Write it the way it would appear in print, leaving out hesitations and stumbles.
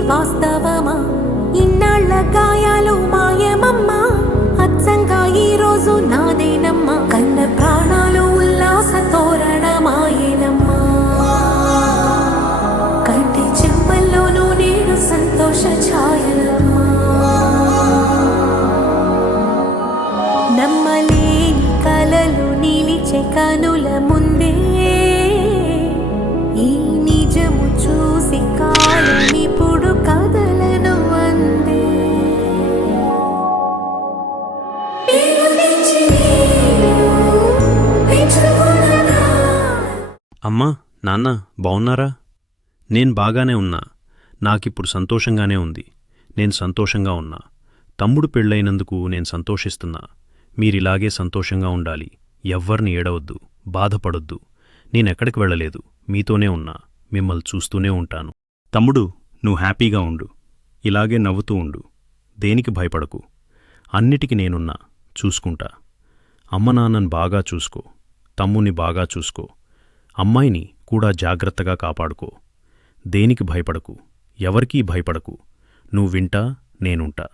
వాస్తవమా? ఇన్నాళ్ల గాయాలు మాయమమ్మా, అచ్చంగా ఈ రోజు నాదేనమ్మా. కన్న ప్రాణాలు ఉల్లాస తోరణమాయేనమ్మా. కంటి చెమ్మల్లోనూ నేను సంతోష ఛాయలమ్మా. నమ్మలేని కలలు నిలిచే కనుల ముందే ఈ నిజము చూసి కాలనిప్పుడు కదలను అందే. అమ్మా, నాన్న బావున్నారా? నేను బాగానే ఉన్నా. నాకిప్పుడు సంతోషంగానే ఉంది. నేను సంతోషంగా ఉన్నా. తమ్ముడు పెళ్ళైనందుకు నేను సంతోషిస్తున్నా. మీరిలాగే సంతోషంగా ఉండాలి. ఎవ్వర్ని ఏడవద్దు, బాధపడొద్దు. నేనెక్కడికి వెళ్ళలేదు, మీతోనే ఉన్నా. మిమ్మల్ని చూస్తూనే ఉంటాను. తమ్ముడు, నువ్వు హ్యాపీగా ఉండు. ఇలాగే నవ్వుతూ ఉండు. దేనికి భయపడకు. అన్నిటికీ నేనున్నా, చూసుకుంటా. అమ్మ నాన్నని బాగా చూసుకో. తమ్ముని బాగా చూసుకో. అమ్మాయిని కూడా జాగ్రత్తగా కాపాడుకో. దేనికి భయపడకు, ఎవరికీ భయపడకు. నువ్వింటా, నేనుంటా.